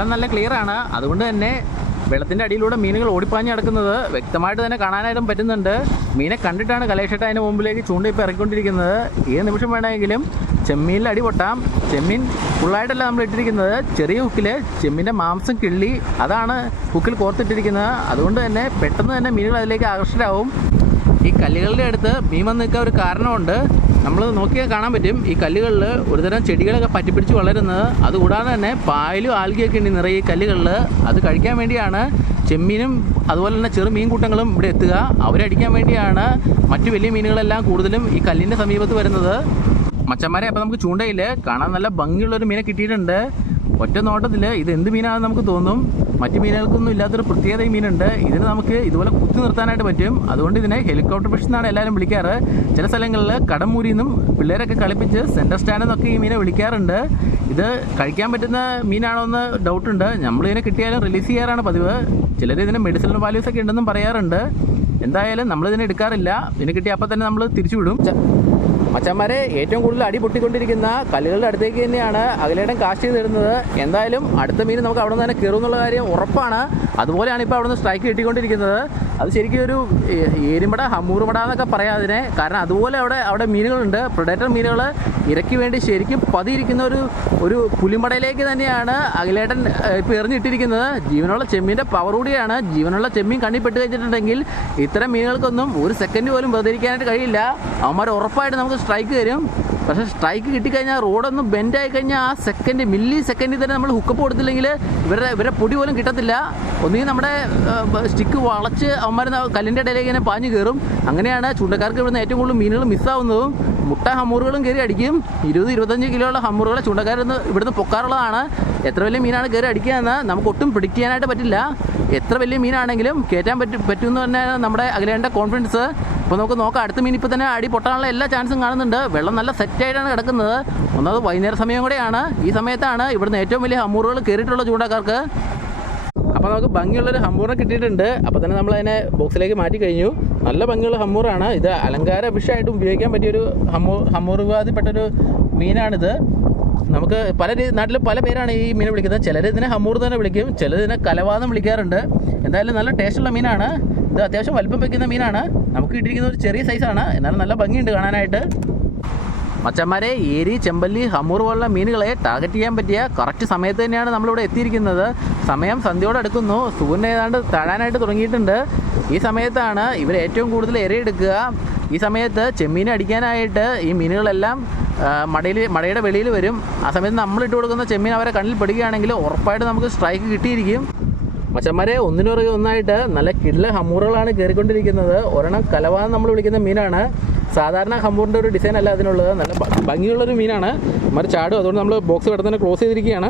വെള്ളം നല്ല ക്ലിയർ ആണ്. അതുകൊണ്ട് തന്നെ വെള്ളത്തിന്റെ അടിയിലൂടെ മീനുകൾ ഓടിപ്പാഞ്ഞ് നടക്കുന്നത് വ്യക്തമായിട്ട് തന്നെ കാണാനായിട്ടും പറ്റുന്നുണ്ട്. മീനെ കണ്ടിട്ടാണ് കലേഷേട്ട അതിന്റെ മുമ്പിലേക്ക് ചൂണ്ട ഇപ്പോൾ ഇറക്കിക്കൊണ്ടിരിക്കുന്നത്. ഏത് നിമിഷം വേണമെങ്കിലും ചെമ്മീനിൽ അടി പൊട്ടാം. ചെമ്മീൻ ഫുള്ളായിട്ടല്ല നമ്മൾ ഇട്ടിരിക്കുന്നത്. ചെറിയ ഹുക്കിൽ ചെമ്മീന്റെ മാംസം കിള്ളി അതാണ് ഹുക്കിൽ കോർത്തിട്ടിരിക്കുന്നത്. അതുകൊണ്ട് തന്നെ പെട്ടെന്ന് തന്നെ മീനുകൾ അതിലേക്ക് ആകർഷകരാവും. ഈ കല്ലുകളുടെ അടുത്ത് മീൻ വന്ന് നിൽക്കാൻ ഒരു കാരണമുണ്ട്. നമ്മൾ നോക്കിയാൽ കാണാൻ പറ്റും. ഈ കല്ലുകളിൽ ഒരുതരം ചെടികളൊക്കെ പറ്റിപ്പിടിച്ച് വളരുന്നത്. അതുകൂടാതെ തന്നെ പായലും ആൽഗിയൊക്കെ ഉണ്ട് നിറയെ ഈ കല്ലുകളിൽ അത് കഴിക്കാൻ വേണ്ടിയാണ് ചെമ്മീനും അതുപോലെ തന്നെ ചെറു മീൻ കൂട്ടങ്ങളും ഇവിടെ എത്തുക. അവരടിക്കാൻ വേണ്ടിയാണ് മറ്റു വലിയ മീനുകളെല്ലാം കൂടുതലും ഈ കല്ലിന്റെ സമീപത്ത് വരുന്നത്. മച്ചന്മാരെ അപ്പോൾ നമുക്ക് ചൂണ്ടയിൽ കാണാൻ നല്ല ഭംഗിയുള്ളൊരു മീനെ കിട്ടിയിട്ടുണ്ട്. ഒറ്റ നോട്ടത്തിൽ ഇത് എന്ത് മീനാണെന്ന് നമുക്ക് തോന്നും? മറ്റു മീനുകൾക്കൊന്നും ഇല്ലാത്തൊരു പ്രത്യേകത ഈ മീനുണ്ട്. ഇതിന് നമുക്ക് ഇതുപോലെ കുത്തി നിർത്താനായിട്ട് പറ്റും. അതുകൊണ്ട് ഇതിനെ ഹെലികോപ്റ്റർ ഫിഷ് എന്നാണ് എല്ലാവരും വിളിക്കാറ്. ചില സ്ഥലങ്ങളിൽ കടമൂരിന്നും പിള്ളേരൊക്കെ കളിപ്പിച്ച് സെന്റർ സ്റ്റാൻഡിൽ നിന്നൊക്കെ ഈ മീനെ വിളിക്കാറുണ്ട്. ഇത് കഴിക്കാൻ പറ്റുന്ന മീനാണോ എന്ന് ഡൗട്ടുണ്ട് നമ്മളിതിനെ കിട്ടിയാലും റിലീസ് ചെയ്യാറാണ് പതിവ്. ചിലർ ഇതിന് മെഡിസിനൽ വാല്യൂസ് ഒക്കെ ഉണ്ടെന്നും പറയാറുണ്ട്. എന്തായാലും നമ്മളിതിനെ എടുക്കാറില്ല. ഇതിനെ കിട്ടിയ അപ്പം തന്നെ നമ്മൾ തിരിച്ചു വിടും. മച്ചന്മാരെ ഏറ്റവും കൂടുതൽ അടി പൊട്ടിക്കൊണ്ടിരിക്കുന്ന കല്ലുകളുടെ അടുത്തേക്ക് തന്നെയാണ് അകലേടം കാസ്റ്റ് ചെയ്ത് തരുന്നത്. എന്തായാലും അടുത്ത മീൻ നമുക്ക് അവിടെ നിന്ന് തന്നെ കയറും എന്നുള്ള കാര്യം ഉറപ്പാണ്. അതുപോലെയാണ് ഇപ്പോൾ അവിടെ നിന്ന് സ്ട്രൈക്ക് കിട്ടിക്കൊണ്ടിരിക്കുന്നത്. അത് ശരിക്കും ഒരു ഏരിമട ഹമ്മൂറുമട എന്നൊക്കെ പറയാം അതിനെ. കാരണം അതുപോലെ അവിടെ അവിടെ മീനുകളുണ്ട്. പ്രൊഡേറ്റർ മീനുകൾ ഇരയ്ക്ക് വേണ്ടി ശരിക്കും പതിയിരിക്കുന്ന ഒരു ഒരു പുലിമടയിലേക്ക് തന്നെയാണ് അഖിലേട്ടൻ ഇപ്പോൾ എറിഞ്ഞിട്ടിരിക്കുന്നത്. ജീവനുള്ള ചെമ്മീന്റെ പവർ കൂടിയാണ്. ജീവനുള്ള ചെമ്മീൻ കണ്ണിപ്പെട്ട് കഴിഞ്ഞിട്ടുണ്ടെങ്കിൽ ഇത്തരം മീനുകൾക്കൊന്നും ഒരു സെക്കൻഡ് പോലും വെറുതിരിക്കാനായിട്ട് കഴിയില്ല. അവന്മാർ ഉറപ്പായിട്ട് നമുക്ക് സ്ട്രൈക്ക് തരും. പക്ഷേ സ്ട്രൈക്ക് കിട്ടിക്കഴിഞ്ഞാൽ റോഡൊന്നും ബെൻഡായി കഴിഞ്ഞാൽ ആ സെക്കൻഡ് മില്ലി സെക്കൻഡിൽ തന്നെ നമ്മൾ ഹുക്കപ്പ് കൊടുത്തില്ലെങ്കിൽ ഇവരുടെ ഇവരുടെ പൊടി പോലും കിട്ടത്തില്ല. ഒന്നുകിൽ നമ്മുടെ സ്റ്റിക്ക് വളച്ച് അവന്മാർ കല്ലിന്റെ ഇടയിലേക്ക് ഇങ്ങനെ പാഞ്ഞു കയറും അങ്ങനെയാണ് ചൂണ്ടക്കാർക്ക് ഇവിടുന്ന് ഏറ്റവും കൂടുതൽ മീനുകൾ മിസ്സാവുന്നതും മുട്ട ഹമ്മൂറുകളും കയറി അടിക്കും. ഇരുപത് ഇരുപത്തഞ്ച് കിലോയുള്ള ഹമ്മൂറുകളെ ചൂണ്ടക്കാരിന്ന് ഇവിടുന്ന് പൊക്കാറുള്ളതാണ്. എത്ര വലിയ മീനാണ് കയറി അടിക്കുക എന്ന് നമുക്ക് ഒട്ടും പ്രിഡിക്റ്റ് ചെയ്യാനായിട്ട് പറ്റില്ല. എത്ര വലിയ മീനാണെങ്കിലും കയറ്റാൻ പറ്റും പറ്റുമെന്ന് തന്നെയാണ് നമ്മുടെ അഖിലേണ്ട കോൺഫിഡൻസ് ഇപ്പോൾ നമുക്ക് നോക്കാം അടുത്ത മീൻ ഇപ്പോൾ തന്നെ അടി പൊട്ടാനുള്ള എല്ലാ ചാൻസും കാണുന്നുണ്ട്. വെള്ളം നല്ല സെറ്റായിട്ടാണ് കിടക്കുന്നത്. ഒന്നാമത് വൈകുന്നേര സമയം കൂടെയാണ്. ഈ സമയത്താണ് ഇവിടുന്ന് ഏറ്റവും വലിയ ഹമ്മൂറുകൾ കയറിയിട്ടുള്ള ചൂണ്ടക്കാർക്ക്. അപ്പോൾ നമുക്ക് ഭംഗിയുള്ളൊരു ഹമ്പൂറിനെ കിട്ടിയിട്ടുണ്ട്. അപ്പോൾ തന്നെ നമ്മൾ അതിനെ ബോക്സിലേക്ക് മാറ്റി കഴിഞ്ഞു. നല്ല ഭംഗിയുള്ള ഹമ്മൂറാണ് ഇത് അലങ്കാര വിഷയമായിട്ടും ഉപയോഗിക്കാൻ പറ്റിയൊരു ഹമ്മൂ ഹമ്മൂർ വിവാദിപ്പെട്ടൊരു മീനാണിത്. നമുക്ക് പല രീതി നാട്ടിൽ പല പേരാണ് ഈ മീനെ വിളിക്കുന്നത്. ചിലർ ഇതിനെ ഹമ്മൂർ തന്നെ വിളിക്കും. ചിലർ ഇതിനെ കലവാദം വിളിക്കാറുണ്ട്. എന്തായാലും നല്ല ടേസ്റ്റുള്ള മീനാണ്. ഇത് അത്യാവശ്യം വലിപ്പം വയ്ക്കുന്ന മീനാണ്. നമുക്ക് കിട്ടിയിരിക്കുന്ന ഒരു ചെറിയ സൈസാണ് എന്നാലും നല്ല ഭംഗിയുണ്ട് കാണാനായിട്ട്. മച്ചന്മാരെ ഏരി ചെമ്പല്ലി ഹമ്മൂർ പോലുള്ള മീനുകളെ ടാർഗറ്റ് ചെയ്യാൻ പറ്റിയ കറക്റ്റ് സമയത്ത് തന്നെയാണ് നമ്മളിവിടെ എത്തിയിരിക്കുന്നത്. സമയം സന്ധ്യയോടെ അടുക്കുന്നു. സൂര്യൻ ഏതാണ്ട് താഴാനായിട്ട് തുടങ്ങിയിട്ടുണ്ട്. ഈ സമയത്താണ് ഇവർ ഏറ്റവും കൂടുതൽ എരയെടുക്കുക ഈ സമയത്ത് ചെമ്മീൻ അടിക്കാനായിട്ട് ഈ മീനുകളെല്ലാം മടയിൽ മടയുടെ വെളിയിൽ വരും. ആ സമയത്ത് നമ്മൾ ഇട്ട് കൊടുക്കുന്ന ചെമ്മീൻ അവരെ കണ്ണിൽ പെടുകയാണെങ്കിൽ ഉറപ്പായിട്ട് നമുക്ക് സ്ട്രൈക്ക് കിട്ടിയിരിക്കും. മച്ചന്മാരെ ഒന്നിനൊരു ഒന്നായിട്ട് നല്ല കിള്ള ഹമ്മൂറുകളാണ് കയറിക്കൊണ്ടിരിക്കുന്നത് ഒരെണ്ണം കലവാന്ന് നമ്മൾ വിളിക്കുന്ന മീനാണ്. സാധാരണ ഹമ്പൂറിന്റെ ഒരു ഡിസൈൻ അല്ല അതിനുള്ളത്. നല്ല ഭംഗിയുള്ളൊരു മീനാണ്. മറിച്ച് ചാടും അതുകൊണ്ട് നമ്മൾ ബോക്സ് ഇവിടെ തന്നെ ക്ലോസ് ചെയ്തിരിക്കുകയാണ്.